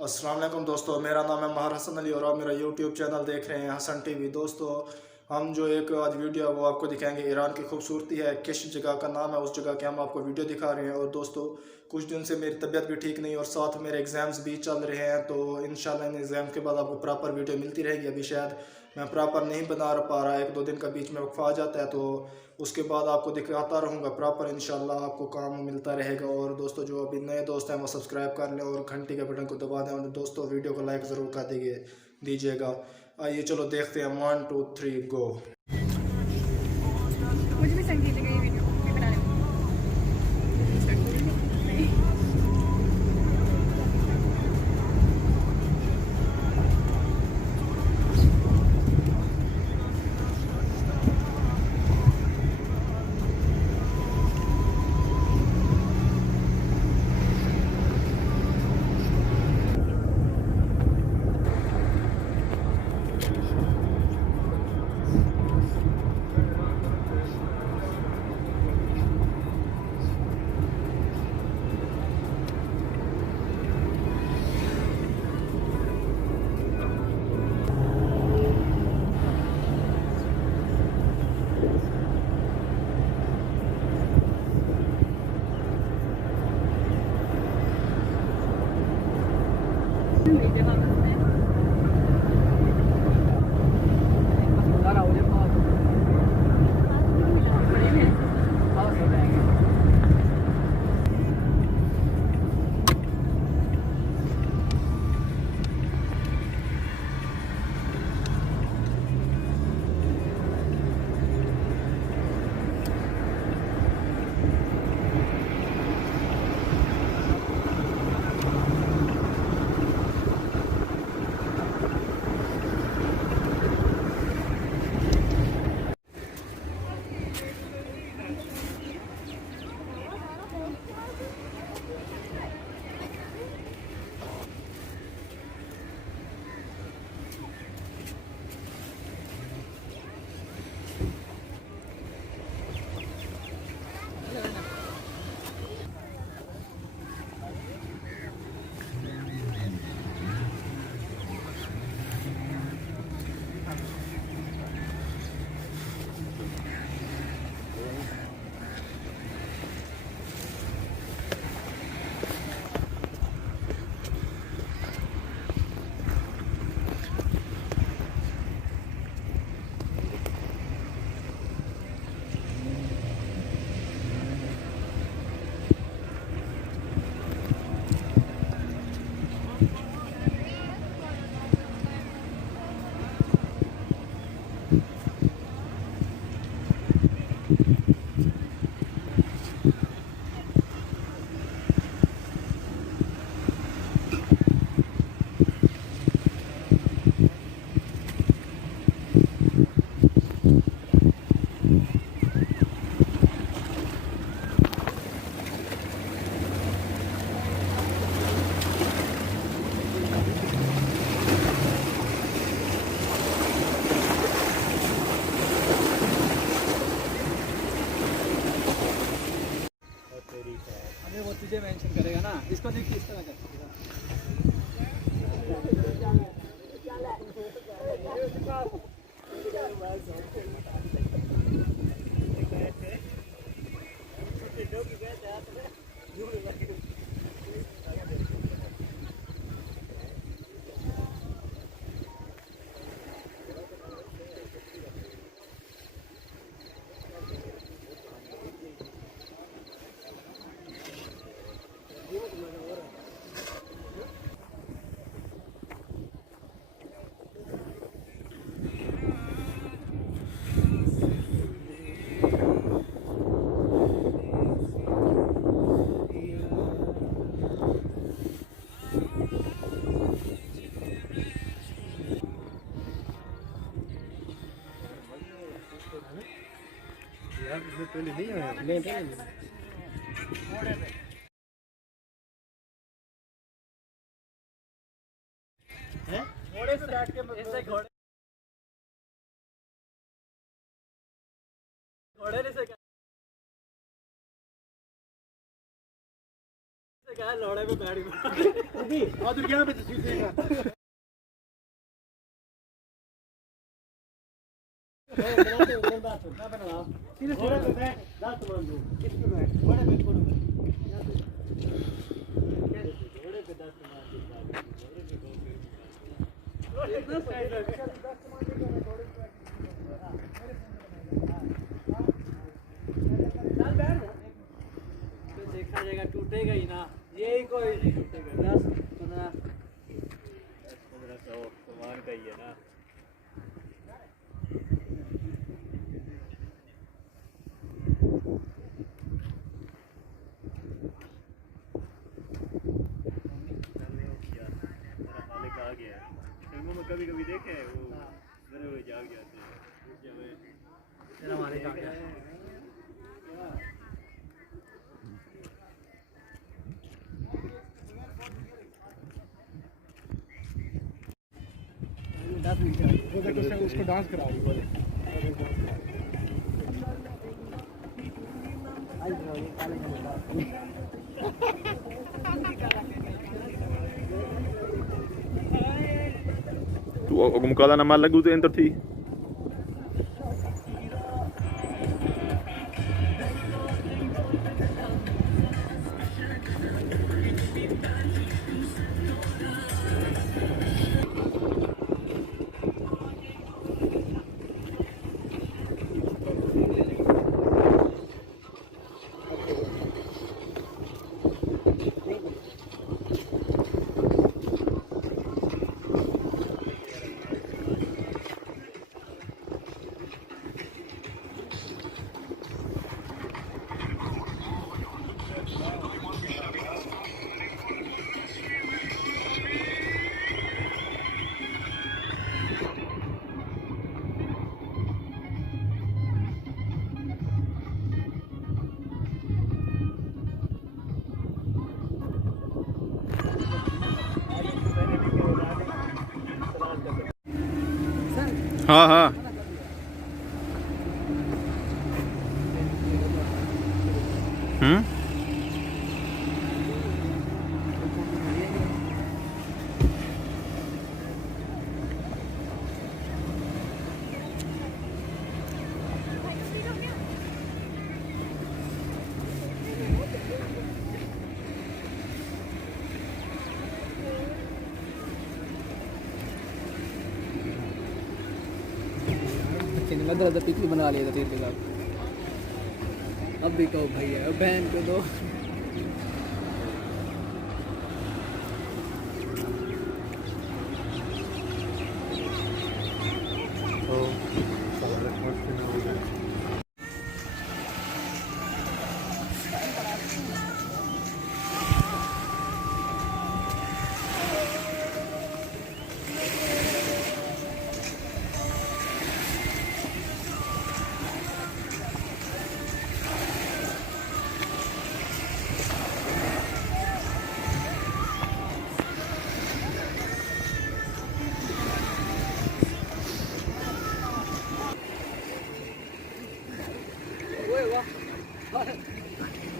अस्सलाम वालेकुम दोस्तों, मेरा नाम है महर हसन अली और आप मेरा यूट्यूब चैनल देख रहे हैं हसन टीवी। दोस्तों, हम जो एक आज वीडियो है वो आपको दिखाएंगे। ईरान की खूबसूरती है, किस जगह का नाम है उस जगह के हम आपको वीडियो दिखा रहे हैं। और दोस्तों, कुछ दिन से मेरी तबीयत भी ठीक नहीं और साथ मेरे एग्ज़ाम्स भी चल रहे हैं, तो इंशाल्लाह इन एग्ज़ाम के बाद आपको प्रॉपर वीडियो मिलती रहेगी। अभी शायद मैं प्रॉपर नहीं बना पा रहा, एक दो दिन का बीच में वक्फा आ जाता है, तो उसके बाद आपको दिखाता रहूँगा प्रॉपर। इंशाल्लाह आपको काम मिलता रहेगा। और दोस्तों, जो अभी नए दोस्त हैं वो सब्सक्राइब कर लें और घंटी के बटन को दबा दें। और दोस्तों, वीडियो को लाइक ज़रूर कर दीजिएगा। आइए चलो देखते हैं, 1 2 3 गो। मुझे भी संगीत कीजिएगा ये वीडियो भी बनाने में। अबे वो तुझे मेंशन करेगा ना, इसको देख किस तरह कर यार, इससे पहले नहीं आया। नहीं पहले हैं घोड़े से बैठ के इससे घोड़े घोड़े से क्या लौड़े पे गाड़ी में अभी और तू क्या पे तस्वीर देगा देखा जाएगा, टूटेगा ही ना, यही कोई नहीं टूटेगा। 10-15 सामान का ही है ना। आ गया है, फिल्मों में कभी कभी देखे हैं वो डरे हुए जाग जाते हैं। तेरा मालिक आ गया। उसको डांस करा Tu como cada nada más la gusta entre ti. हाँ हाँ मदर पिकली बना लिया था 3 के साथ। अब भी कहो भैया, बहन को दो।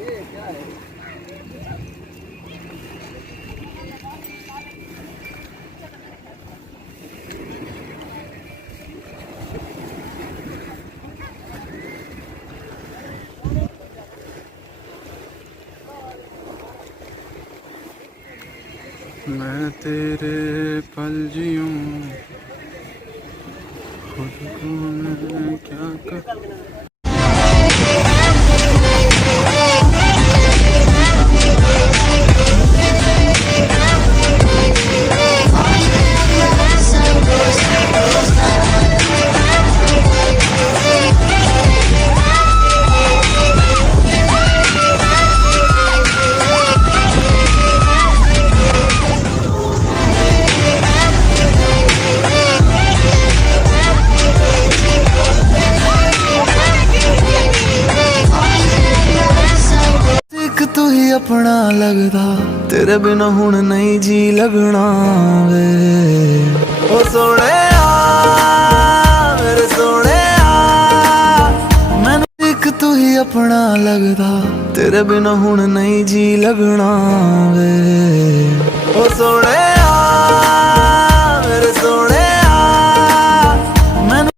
ये क्या है? मैं तेरे पल जियूं खुद को मैं क्या कर अपना लगदा तेरे बिना हुण नहीं जी लगना वे ओ सोने मेरे सोने मैनू एक तू ही अपना लगदा तेरे बिना हुण नहीं जी लगना वे ओ सोने मेरे सोने मैनू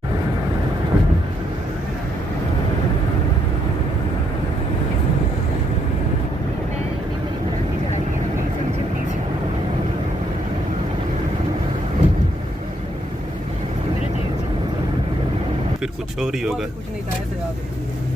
फिर कुछ और ही होगा। कुछ नहीं था ऐसे याद है।